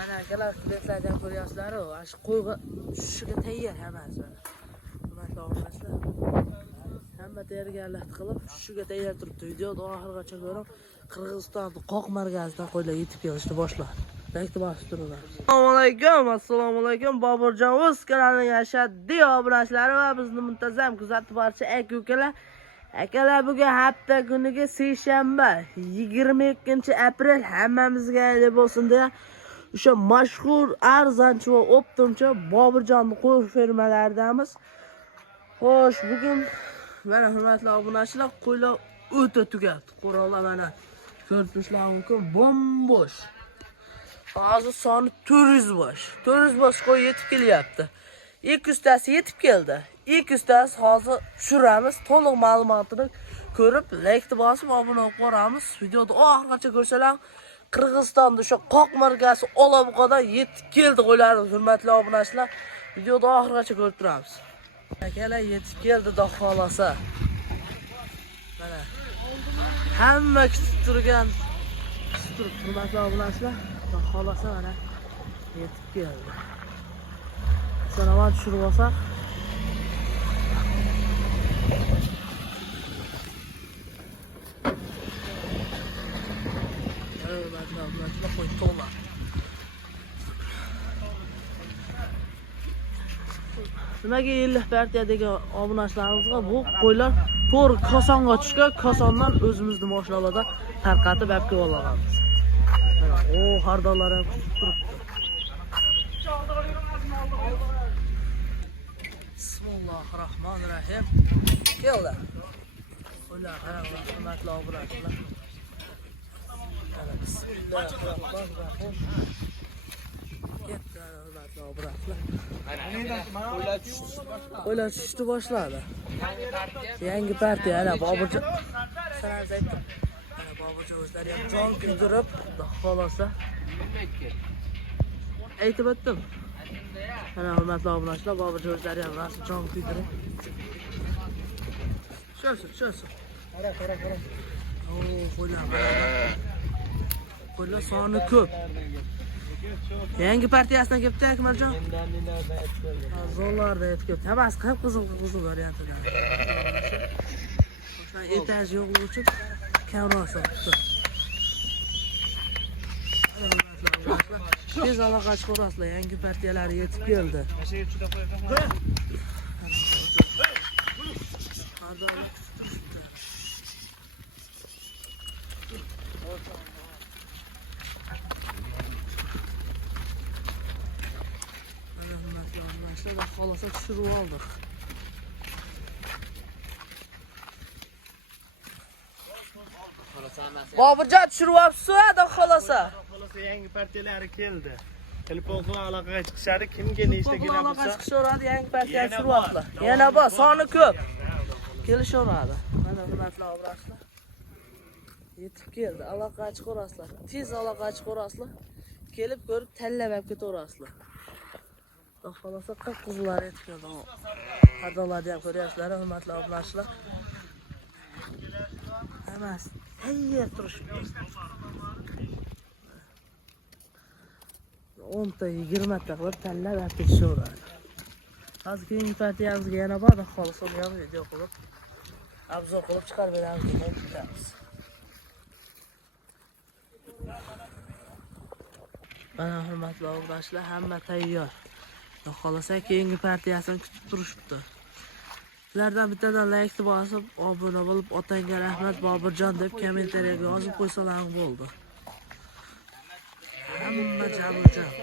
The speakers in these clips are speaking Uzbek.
Mana akalar klientlardan ko'ryapsizlar, shu qo'yga tushishiga tayyor hammasi. Hurmatli obunachilar. Hamma tayyorgarlik qilib tushishiga tayyor turibdi. Videoni oxirigacha ko'rib, Qirg'izistonning qoq markazidan qo'ylar yetib kelishni boshladi. Bekti bosib turibmiz. Assalomu alaykum. Boburjon o'z kanalining ashaddiy obunachilari va bizni muntazam kuzatib boruvchi aka-ukalar. Akalar, bugun hafta kuniga seshanba 22-aprel hammamizga ayli bo'lsin deya o'sha mashhur arzonchi va optimchi Boburjonning qo'y fermalaridanmiz. Xo'sh, bugun mana hurmatli obunachilar, qo'ylar o'ta tugat. Qo'roqlar mana ko'rib turishlar mumkin, bombosh. Hozir soni 400 bosh. 400 bosh qo'y yetib kelyapti. 200 tasi yetib keldi. 200 tasi hozir tushiramiz. To'liq ma'lumotini ko'rib, like bosib, obuna bo'lib qolamiz. Videoni oxirigacha ko'rsanglar, Qirg'izistonda o'sha qoq markasi Olabuqadan yetib keldi qo'ylarimiz, hurmatli obunachilar. Videoni oxirigacha ko'rib turamiz. Akalar yetib keldi, xudo xolasa. Mana hamma kutib turgan hurmatli obunachilar, xudo xolasa mana yetib keldi. Sanomat tushirib olsak. Qo'y to'la. Nimaga 50 partiyadagi obunachilarimizga bu qo'ylar to'g'ri kosonga tushgan, kosondan o'zimizni mashinalarda tarqatib olib olamiz. O, xardonlar ham kutib turibdi. Bismillahirrohmanirrohim. Keldi. Qo'ylar qaranglar, hurmatli obunachilar. Bismillahirrohmanirrohim. Ketdi, hurmatli obunachilar. Qo'ylar tushishni boshladi. Yangi partiya, ana Boburjon. Sanarz aytdim. Ana Boburjon o'zlari ham jon kuydirib, xohlasa. Aytib o'tdim. Ana hurmatli obunachilar, Boburjon o'zlari ham rasm jon kuydirib. Sho'rsin. Qara. O, qo'ylar. Qo'ylar soni ko'p. Yangi partiyasidan kelibdi Akmaljon. Zo'rlarda aytib keldi. Hammasi qip-qizil variantida. O'sha etaj yo'qligi uchun kamroq sotdi. Tez aloqa chiqarasizlar, yangi partiyalari yetib keldi. Xolasa tushirib oldik. Boburjon tushirib olibsiz-ku, xolasa. Xolasa yangi partiyalari keldi. Telefonga aloqaga chiqishadi, kimga nechta kerak bo'lsa. Aloqa chiqishaveradi, yangi partiya tushirib oliblar. Yana bor, soni ko'p. Kelishaveradi. Mana hurmatli obunachilar. Yetib keldi, aloqa chiqarasizlar. Tez aloqa chiqarasizlar. Kelib ko'rib tanlab olib ketaverasizlar. Xolasa qip-qizillar yetib keldi. Xardonlarni ham ko'ryapsizlar, hurmatli obunachilar. Hammasi tayyor turishibdi. 10 ta 20 ta qilib tanlab olib ketishaveradi. Hozir keyingi partiyamizga yana bor, xolasa uni ham video qilib, obzor qilib chiqarib beramiz deb aytamiz. Mana hurmatli obunachilar, hamma tayyor. Xolasa keyingi partiyasini kutib turishibdi. Sizlardan bittadan like bosib, obuna bo'lib, otangga rahmat Boburjon deb kommentariyaga yozib qo'ysalaring bo'ldi. Hamma jabr-jabr.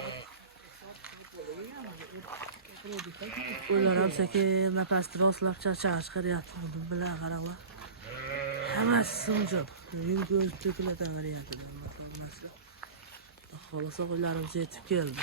Ular ham sekin nafasni rostlab charchab chiqaryapti. Buni bilan qaranglar. Hammasi simjob. Yurib to'kiladigan variantida. Xolasa qo'ylarimiz yetib keldi.